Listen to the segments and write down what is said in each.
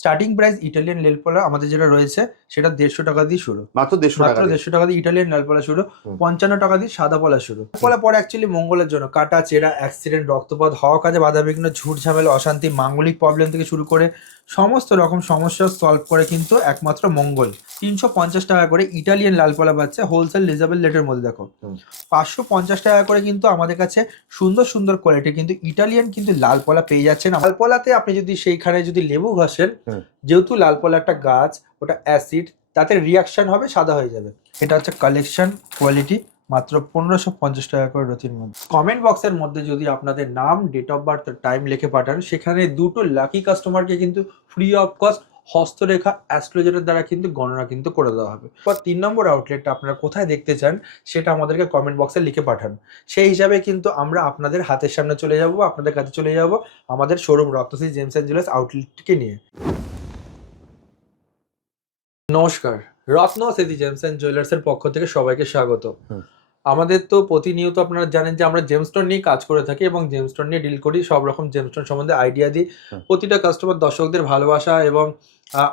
Starting price Italian নেলপলা আমাদের যেটা রয়েছে সেটা 150 টাকা দিয়ে শুরু। মাত্র 150 মাত্র টাকা দিয়ে। 150 টাকা দিয়ে ইটালিয়ান নেলপলা শুরু। হুম। 55 টাকা দিয়ে সাদা পলা শুরু। পলা পরে অ্যাকচুয়ালি মঙ্গলের জন্য কাটা চেরা অ্যাক্সিডেন্ট রক্তপাত হওয়া কাজে বাধাবিঘ্ন ঝুট ঝামেলা অশান্তি মাঙ্গলিক প্রবলেম থেকে শুরু করে সমস্ত রকম সমস্যা সলভ করে কিন্তু একমাত্র মঙ্গল। 350 টাকা করে ইটালিয়ান লাল পলা পাচ্ছে হোলসেল রিজনেবল রেটের মধ্যে। দেখো হুম। 550 টাকা করে কিন্তু আমাদের কাছে সুন্দর সুন্দর কোয়ালিটি কিন্তু ইটালিয়ান কিন্তু লাল পলা পেয়ে যাচ্ছেন। লাল পলাতে আপনি যদি সেইখানে যদি লেবু ঘষেন, হুম। যেহেতু লাল পলা একটা গাছ, ওটা অ্যাসিড, তাতে রিয়াকশন হবে, সাদা হয়ে যাবে। এটা হচ্ছে কালেকশন কোয়ালিটি, মাত্র 1550 টাকা করে রতির মধ্যে। কমেন্ট বক্সের মধ্যে যদি আপনাদের নাম, ডেট অফ বার্থ, টাইম লিখে পাঠান, সেখানে দুটো লাকি কাস্টমারকে কিন্তু ফ্রি অফ কস্ট হস্তরেখা অ্যাস্ট্রোলজারের দ্বারা কিন্তু গণনা কিন্তু করে দেওয়া হবে। বা 3 নম্বর আউটলেটটা আপনারা কোথায় দেখতে চান সেটা আমাদেরকে কমেন্ট বক্সে লিখে পাঠান। সেই হিসাবে কিন্তু আমরা আপনাদের হাতের সামনে চলে যাব, আপনাদের কাছে চলে যাব আমাদের showroom Ratnashree gems and jewellers আউটলেটকে নিয়ে। নমস্কার, রত্নশ্রী জেমস অ্যান্ড জুয়েলার্সের পক্ষ থেকে সবাইকে স্বাগত। হুম। আমাদের তো প্রতিনিয়ত আপনারা জানেন যে আমরা জেমস্টোন নিয়ে কাজ করে থাকি এবং জেমস্টোন নিয়ে ডিল করি, সব রকম জেমস্টোন সম্বন্ধে আইডিয়া দিই। হুম। প্রতিটা কাস্টমার দর্শকদের ভালোবাসা এবং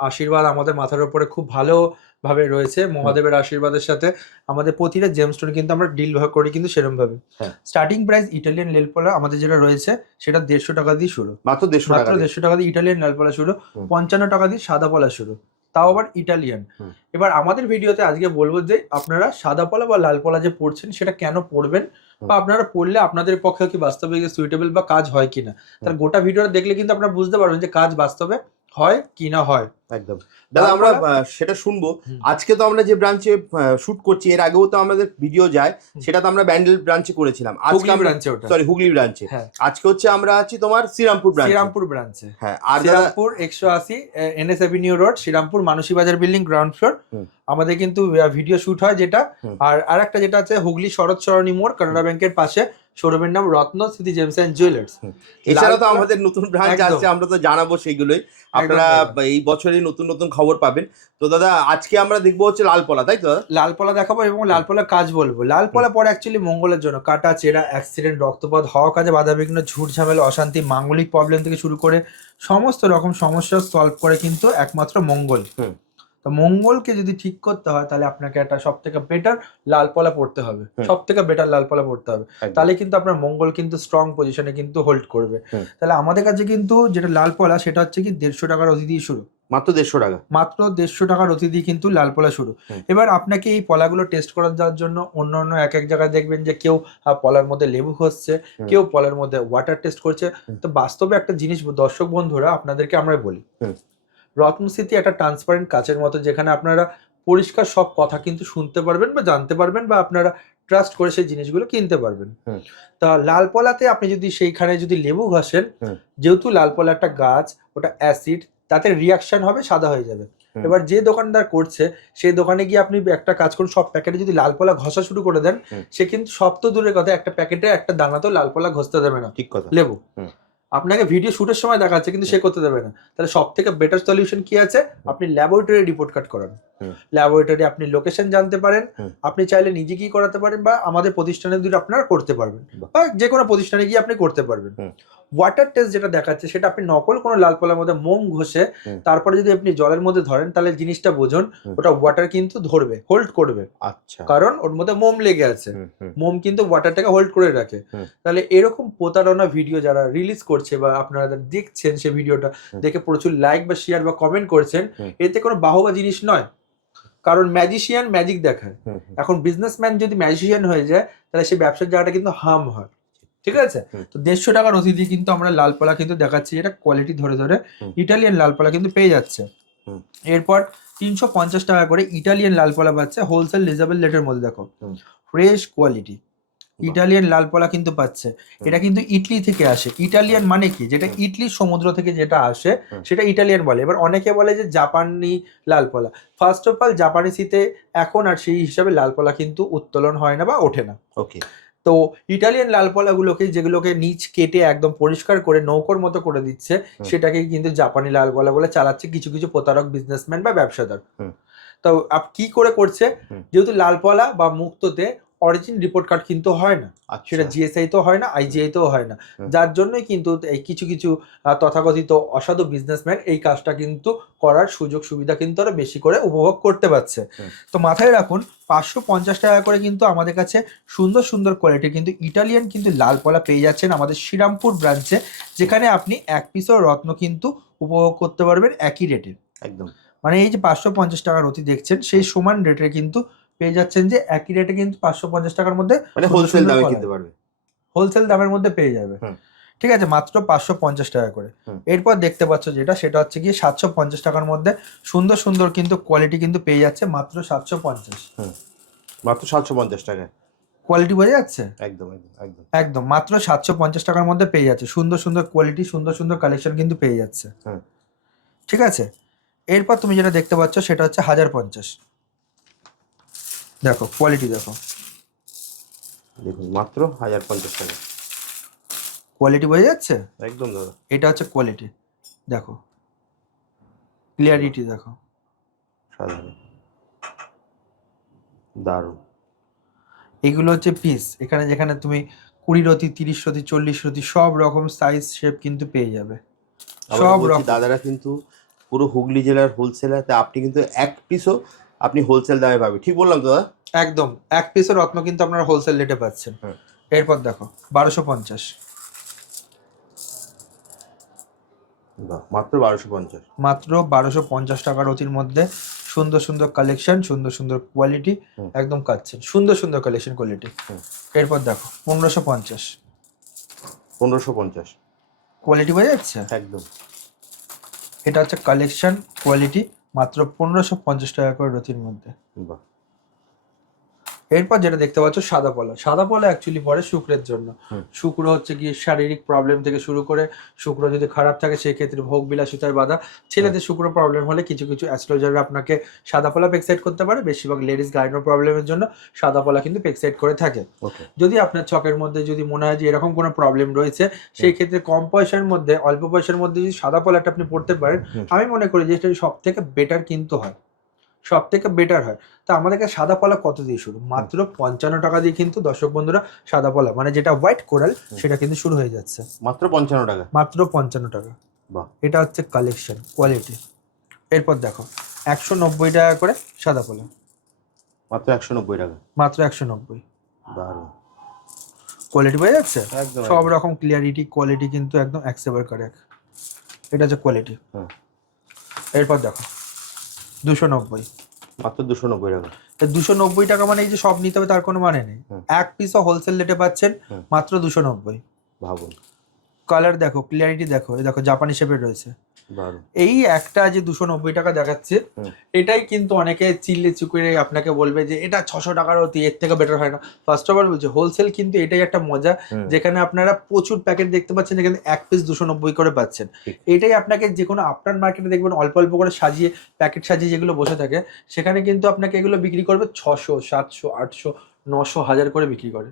আশীর্বাদ আমাদের মাথার উপরে খুব ভালোভাবে রয়েছে। মহাদেবের আশীর্বাদের সাথে আমাদের প্রতিটা জেমস্টোন কিন্তু আমরা ডিল করি কিন্তু সেরকমভাবে। হ্যাঁ। স্টার্টিং প্রাইস ইটালিয়ান নেলপলা আমাদের যেটা রয়েছে সেটা 150 টাকা দিয়ে শুরু। মাত্র 150 মাত্র টাকা দিয়ে। 150 টাকা দিয়ে ইটালিয়ান নেলপলা শুরু। হুম। 55 টাকা দিয়ে সাদা পলা শুরু, তাও আবার ইটালিয়ান। হুম। এবার আমাদের ভিডিওতে আজকে বলবো যে আপনারা সাদা পলা বা লাল পলা যে পড়ছেন সেটা কেন পড়বেন, বা আপনারা পড়লে আপনাদের পক্ষে কি বাস্তবে সুইটেবল বা কাজ হয় কিনা। তার গোটা ভিডিওটা দেখলে কিন্তু আপনারা বুঝতে পারবেন যে কাজ বাস্তবে হয় কি না হয়। একদম দাদা, আমরা সেটা শুনবো। হুম। আজকে তো আমরা যে ব্রাঞ্চে শুট করছি, এর আগেও তো আমাদের ভিডিও যায়, সেটা তো আমরা ব্যান্ডেল ব্রাঞ্চে করেছিলাম। আজকে হুগলি আমরা ব্রাঞ্চে ওটা। সরি হুগলি ব্রাঞ্চে। হ্যাঁ, আজকে হচ্ছে আমরা আছি তোমার শ্রীরামপুর ব্রাঞ্চে। শ্রীরামপুর ব্রাঞ্চে। হ্যাঁ, আর দাদা Serampore 180 NS avenue road, Serampore Manasi Bazar building, ground floor. হুম। আমাদের কিন্তু ভিডিও শুট হয় যেটা। হুম। আর আরেকটা যেটা আছে হুগলি শরৎ সরণী মোড়, কানাডা ব্যাংকের পাশে, শোরুমের নাম রত্নশ্রী জেমস অ্যান্ড জুয়েলার্স। এছাড়া তো লাল পলা- আমাদের নতুন ব্রাঞ্চ একদম। আসছে, আমরা তো জানাবো সেইগুলোই। আপনারা একদম। এই বছরই নতুন নতুন খবর পাবেন। তো দাদা আজকে আমরা দেখবো হচ্ছে লাল পলা, তাই তো দাদা? লাল পলা দেখাবো এবং লাল পলা কাজ বলবো। লাল পলা পরে অ্যাকচুয়ালি মঙ্গলের জন্য কাটা চেরা অ্যাক্সিডেন্ট রক্তপাত হওয়া কাজে বাধাবিঘ্ন ঝুট ঝামেলা অশান্তি মাঙ্গলিক প্রবলেম থেকে শুরু করে সমস্ত রকম সমস্যা সলভ করে কিন্তু একমাত্র মঙ্গল। হুম। তো মঙ্গলকে যদি ঠিক করতে হয় তাহলে আপনাকে একটা সব থেকে বেটার লাল পলা পড়তে হবে, হুম। সব থেকে বেটার লাল পলা পড়তে হবে। একদম। তাহলে কিন্তু আপনার মঙ্গল কিন্তু স্ট্রং পজিশনে কিন্তু হোল্ড করবে। হুম। তাহলে আমাদের কাছে কিন্তু যেটা লাল পলা সেটা হচ্ছে কি 150 টাকার অতি দিয়ে শুরু। মাত্র 150 টাকা। মাত্র 150 টাকার অতি দিয়ে কিন্তু লাল পলা শুরু। হুম। এবার আপনাকে এই পলাগুলো টেস্ট করার যাওয়ার জন্য অন্য অন্য এক এক জায়গায় দেখবেন যে কেউ পলার মধ্যে লেবু ঘষছে, হুম। কেউ পলার মধ্যে ওয়াটার টেস্ট করছে। হুম। তো বাস্তবে একটা জিনিস দর্শক বন্ধুরা আপনাদেরকে আমরা বলি, হুম। রত্নস্মৃতি একটা ট্রান্সপারেন্ট কাচের মতো, যেখানে আপনারা পরিষ্কার সব কথা কিন্তু শুনতে পারবেন বা জানতে পারবেন, বা আপনারা ট্রাস্ট করে সেই জিনিসগুলো কিনতে পারবেন। হুম। তা লাল পলাতে আপনি যদি সেইখানে যদি লেবু ঘষেন, হুম। যেহেতু লাল পলা একটা গাছ, ওটা অ্যাসিড, তাতে রিয়াকশন হবে, সাদা হয়ে যাবে। হুম। এবার যে দোকানদার করছে সেই দোকানে গিয়ে আপনি একটা কাজ করুন, সব প্যাকেটে যদি লাল পলা ঘষা শুরু করে দেন, হুম। সে কিন্তু সব তো দূরের কথা একটা প্যাকেটে একটা দানাতেও লাল পলা ঘষতে দেবে না। ঠিক কথা। লেবু হুম। আপনাকে ভিডিও শুটের সময় দেখাচ্ছে কিন্তু সে করতে দেবে না। তাহলে সব থেকে বেটার সলিউশন কি আছে, আপনি ল্যাবরেটরি রিপোর্ট কার্ড করান। হুম। ল্যাবরেটরি আপনি লোকেশন জানতে পারেন, হুম। আপনি চাইলে নিজে গিয়ে করাতে পারেন, বা আমাদের প্রতিষ্ঠানে দিয়ে আপনারা করতে পারবেন, বাহ। বা যে কোনো প্রতিষ্ঠানে গিয়ে আপনি করতে পারবেন। হুম। ওয়াটার টেস্ট যেটা দেখাচ্ছে সেটা আপনি নকল কোনো লাল পলার মধ্যে মোম ঘষে হুম। তারপরে যদি আপনি জলের মধ্যে ধরেন তাহলে জিনিসটা বুঝুন হুম। ওটা ওয়াটার কিন্তু ধরবে, হোল্ড করবে, আচ্ছা। কারণ ওর মধ্যে মোম লেগে আছে। হুম। হুম। মোম কিন্তু ওয়াটারটাকে হোল্ড করে রাখে। হুম। তাহলে এরকম প্রতারণা ভিডিও যারা রিলিজ করছে বা আপনারা দেখছেন সে ভিডিওটা হুম। দেখে প্রচুর লাইক বা শেয়ার বা কমেন্ট করছেন, হুম। এতে কোনো বাহবা জিনিস নয়। কারণ ম্যাজিশিয়ান ম্যাজিক দেখায়। হুম। হুম। এখন বিজনেসম্যান যদি ম্যাজিশিয়ান হয়ে যায় তাহলে সেই ব্যবসার জায়গাটা কিন্তু হার্ম হয়। ঠিক আছে? হুম। তো 150 টাকার রসিদ দিয়ে কিন্তু আমরা লাল পলা কিন্তু দেখাচ্ছি, এটা কোয়ালিটি ধরে ধরে হুম। ইটালিয়ান লাল পলা কিন্তু পেয়ে যাচ্ছে। হুম। এরপর 350 টাকা করে ইটালিয়ান লাল পলা পাচ্ছে হোলসেল রিজনেবল রেটের মধ্যে। দেখো হুম। ফ্রেশ কোয়ালিটি বাহ। ইটালিয়ান লাল পলা কিন্তু পাচ্ছে। এটা কিন্তু ইটলি থেকে আসে। ইটালিয়ান মানে কি, যেটা হুম। ইটলির সমুদ্র থেকে যেটা আসে হুম। সেটা ইটালিয়ান বলে। এবার অনেকে বলে যে জাপানি লাল পলা। ফার্স্ট অফ অল জাপানি শীতে এখন আর সেই হিসাবে লাল পলা কিন্তু উত্তোলন হয় না বা ওঠে না। ওকে। তো ইটালিয়ান লাল পলাগুলোকে, যেগুলোকে নিচ কেটে একদম পরিষ্কার করে নৌকোর মতো করে দিচ্ছে, হুম। সেটাকে কিন্তু জাপানি লাল পলা বলে চালাচ্ছে কিছু কিছু প্রতারক বিজনেসম্যান বা ব্যবসাদার। হুম। তো কি করে করছে, হুম। যেহেতু লাল পলা বা মুক্তোতে অরিজিন রিপোর্ট কার্ড কিন্তু হয় না, আচ্ছা সেটা জিএসআই তো হয় না, আইজিআই তো হয় না, হুম। যার জন্যই কিন্তু এই কিছু কিছু তথাকথিত অসাধু বিজনেসম্যান এই কাজটা কিন্তু করার সুযোগ সুবিধা কিন্তু আরো বেশি করে উপভোগ করতে পারছে। হুম। তো মাথায় রাখুন 550 টাকা করে কিন্তু আমাদের কাছে সুন্দর সুন্দর কোয়ালিটির কিন্তু ইটালিয়ান কিন্তু লাল পলা পেয়ে যাচ্ছেন আমাদের শ্রীরামপুর ব্রাঞ্চে, যেখানে আপনি এক পিসও রত্ন কিন্তু উপভোগ করতে পারবেন একই রেটে। একদম মানে এই যে 550 টাকার রতি দেখছেন সেই সমান রেটে কিন্তু পেয়ে যাচ্ছেন, যে একই রেটে কিন্তু 550 টাকার মধ্যে মানে সুন্দর হোলসেল সুন্দর দামে কলা। কিনতে পারবে। হোলসেল দামের মধ্যে পেয়ে যাবে। হুম। ঠিক আছে, মাত্র 550 টাকা করে। হুম। এরপর দেখতে পাচ্ছ যেটা, সেটা হচ্ছে গিয়ে 750 টাকার মধ্যে সুন্দর সুন্দর কিন্তু কোয়ালিটি কিন্তু পেয়ে যাচ্ছে মাত্র 750। মাত্র 750 টাকায়। কোয়ালিটি বোঝা যাচ্ছে? একদম একদম একদম একদম মাত্র 750 টাকার মধ্যে পেয়ে যাচ্ছে সুন্দর সুন্দর কোয়ালিটি, সুন্দর সুন্দর কালেকশন কিন্তু পেয়ে যাচ্ছে। হুম। ঠিক আছে, এরপর তুমি যেটা দেখতে পাচ্ছ সেটা হচ্ছে 1050। দেখো কোয়ালিটি দেখো, দেখুন মাত্র 1050 টাকা। কোয়ালিটি বোঝা যাচ্ছে? একদম দাদা। এটা হচ্ছে কোয়ালিটি, দেখো ক্লিয়ারিটি দেখো। সাধারণ দারুণ। এগুলো হচ্ছে পিস, এখানে যেখানে তুমি 20 রতি, 30 রতি, 40 রতি সব রকম সাইজ শেপ কিন্তু পেয়ে যাবে, আবার সব বলছি রকম। দাদারা কিন্তু পুরো হুগলি জেলার হোলসেলার, তা আপনি কিন্তু এক পিসও আপনি হোলসেল দামে পাবেন। ঠিক বললাম তো দাদা? একদম এক পিসের রত্ন কিন্তু আপনারা হোলসেল রেটে পাচ্ছেন। হুম। এরপর দেখো 1250। বাহ, মাত্র 1250। মাত্র 1250 টাকার রতির মধ্যে সুন্দর সুন্দর কালেকশন, সুন্দর সুন্দর কোয়ালিটি হুম। একদম কাচ্ছেন, সুন্দর সুন্দর কালেকশন কোয়ালিটি। হুম। এরপর দেখো 1550। 1550। কোয়ালিটি বোঝা যাচ্ছে? একদম। এটা হচ্ছে কালেকশন কোয়ালিটি, মাত্র 1550 টাকা করে রতির মধ্যে। বাহ। এরপর যেটা দেখতে পাচ্ছ সাদা পলা। সাদা পলা অ্যাকচুয়ালি পরে শুক্রের জন্য। হুম। শুক্র হচ্ছে গিয়ে শারীরিক প্রবলেম থেকে শুরু করে, শুক্র যদি খারাপ থাকে সেই ক্ষেত্রে ভোগ বিলাসিতায় বাধা। ছেলেদের শুক্র প্রবলেম হলে কিছু কিছু অ্যাস্ট্রোলজাররা আপনাকে সাদা পলা পেক্সাইড করতে পারে। বেশিরভাগ লেডিস গাইনো প্রবলেমের জন্য সাদা পলা কিন্তু পেক্সাইড করে থাকে। ওকে। যদি আপনার চকের মধ্যে যদি মনে হয় যে এরকম কোনো প্রবলেম রয়েছে, সেই ক্ষেত্রে কম পয়সার মধ্যে, অল্প পয়সার মধ্যে যদি সাদা পলাটা আপনি পড়তে পারেন, হুম। আমি মনে করি যে এটা সব থেকে বেটার কিন্তু হয়, সব থেকে বেটার হয়। তো আমাদেরকে সাদা পলা কত দিয়ে শুরু? মাত্র 55 টাকা দিয়ে কিন্তু দর্শক বন্ধুরা সাদা পলা মানে যেটা হোয়াইট কোরাল সেটা কিন্তু শুরু হয়ে যাচ্ছে মাত্র 55 টাকা। মাত্র 55 টাকা। বাহ। এটা হচ্ছে কালেকশন কোয়ালিটি। এরপর দেখো 190 টাকা করে সাদা পলা, মাত্র 190 টাকা। মাত্র 190। দারুণ। কোয়ালিটি বোঝা যাচ্ছে? একদম সব একদম। রকম ক্লিয়ারিটি কোয়ালিটি কিন্তু একদম একসেবার কারেক্ট। এটা হচ্ছে কোয়ালিটি। হুম। এরপর দেখো 290। মাত্র 290 টাকা। 290 টাকা মানে এই যে সব নিতে হবে তার কোনো মানে নেই। হুম। এক পিসও হোলসেল রেটে পাচ্ছেন হুম। মাত্র 290। ভাবুন। কালার দেখো, ক্লিয়ারিটি দেখো, এই দেখো জাপানি শেপের রয়েছে। দারুণ। এই একটা যে 290 টাকা দেখাচ্ছে, হুম। এটাই কিন্তু অনেকে চিল্লে চুকুরে আপনাকে বলবে যে এটা 600 টাকার অতি, এর থেকে বেটার হয় না। ফার্স্ট অফ অল বলছে হোলসেল কিন্তু এটাই একটা মজা, হুম। যেখানে আপনারা প্রচুর প্যাকেট দেখতে পাচ্ছেন, যেখানে এক পিস 290 করে পাচ্ছেন। ঠিক। এটাই আপনাকে যে কোনো আপনার মার্কেটে দেখবেন অল্প অল্প করে সাজিয়ে প্যাকেট সাজিয়ে যেগুলো বসে থাকে, সেখানে কিন্তু আপনাকে এগুলো বিক্রি করবে 600, 700, 800, 900, 1000 করে বিক্রি করে।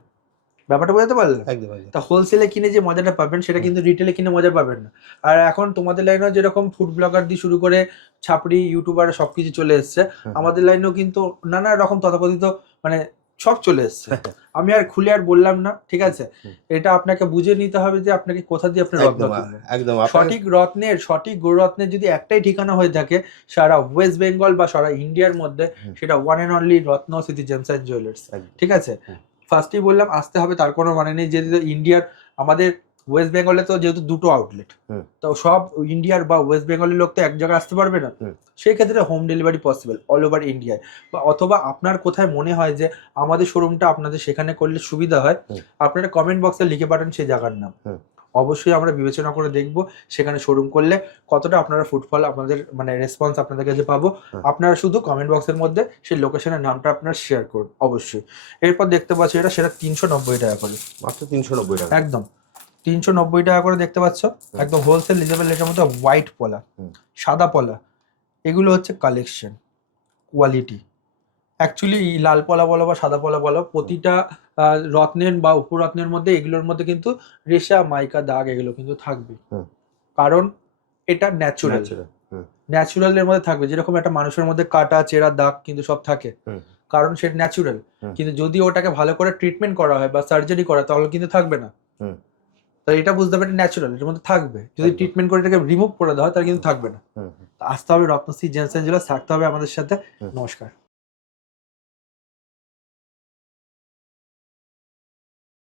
ব্যাপারটা বোঝাতে পারলে? একদম একদম। তা হোলসেলে কিনে যে মজাটা পাবেন সেটা কিন্তু রিটেলে কিনে মজা পাবেন না। আর এখন তোমাদের লাইনেও যেরকম ফুড ব্লগার দিয়ে শুরু করে ছাপড়ি ইউটিউবার সবকিছু চলে এসছে, হুম। আমাদের লাইনেও কিন্তু নানা রকম তথাকথিত মানে সব চলে এসছে। আমি আর খুলে আর বললাম না, ঠিক আছে? হুম। এটা আপনাকে বুঝে নিতে হবে যে আপনাকে কোথা দিয়ে আপনি রত্ন একদম কিনবেন। একদম। সঠিক রত্নের, সঠিক গৌরত্নের যদি একটাই ঠিকানা হয়ে থাকে সারা ওয়েস্ট বেঙ্গল বা সারা ইন্ডিয়ার মধ্যে, হুম। সেটা one and only Ratna city James and jewellers. একদম। ঠিক আছে? হুম। ফার্স্টেই বললাম আসতে হবে তার কোনো মানে নেই, যেহেতু ইন্ডিয়ার আমাদের ওয়েস্ট বেঙ্গলে তো যেহেতু দুটো আউটলেট, হুম। তো সব ইন্ডিয়ার বা ওয়েস্ট বেঙ্গলের লোক তো এক জায়গায় আসতে পারবে না। হুম। সেই ক্ষেত্রে home delivery possible all over ইন্ডিয়ায়, বা অথবা আপনার কোথায় মনে হয় যে আমাদের শোরুমটা আপনাদের সেখানে করলে সুবিধা হয়, হুম। আপনারা কমেন্ট বক্সে লিখে পাঠান সেই জায়গার নাম। হুম। অবশ্যই আমরা বিবেচনা করে দেখব সেখানে শোরুম করলে কতটা আপনারা ফুটফল আপনাদের মানে রেসপন্স আপনাদের কাছে পাবো। হুম। আপনারা শুধু কমেন্ট বক্সের মধ্যে সেই লোকেশনের নামটা আপনারা শেয়ার করুন অবশ্যই। এরপর দেখতে পাচ্ছি সেটা 390 টাকা করে, মাত্র 390 টাকা। একদম 390 টাকা করে দেখতে পাচ্ছ, একদম হোলসেল রিজনেবল রেটের মধ্যে হোয়াইট পলা, হুম। সাদা পলা, এগুলো হচ্ছে কালেকশন কোয়ালিটি। অ্যাকচুয়ালি লাল পলা বলো বা সাদা পলা বলো, প্রতিটা রত্নের বা উপরত্নের মধ্যে এগুলোর মধ্যে কিন্তু রেশা মাইকা দাগ এগুলো কিন্তু থাকবে। হুম। কারণ এটা ন্যাচুরাল, ন্যাচারাল। হুম। ন্যাচুরালের মধ্যে থাকবে। যেরকম একটা মানুষের মধ্যে কাটা চেরা দাগ কিন্তু সব থাকে, হুম। কারণ সেটা ন্যাচুরাল। কিন্তু যদি ওটাকে ভালো করে ট্রিটমেন্ট করা হয় বা সার্জারি করা তাহলে কিন্তু থাকবে না। তাই এটা বুঝতে হবে এটা ন্যাচুরাল, এর মধ্যে থাকবে। যদি ট্রিটমেন্ট করে এটাকে রিমুভ করে দেওয়া হয় তাহলে কিন্তু থাকবে না। আসতে হবে রত্নশ্রী জেমস অ্যান্ড জুয়েলার্স, থাকতে হবে আমাদের সাথে। নমস্কার।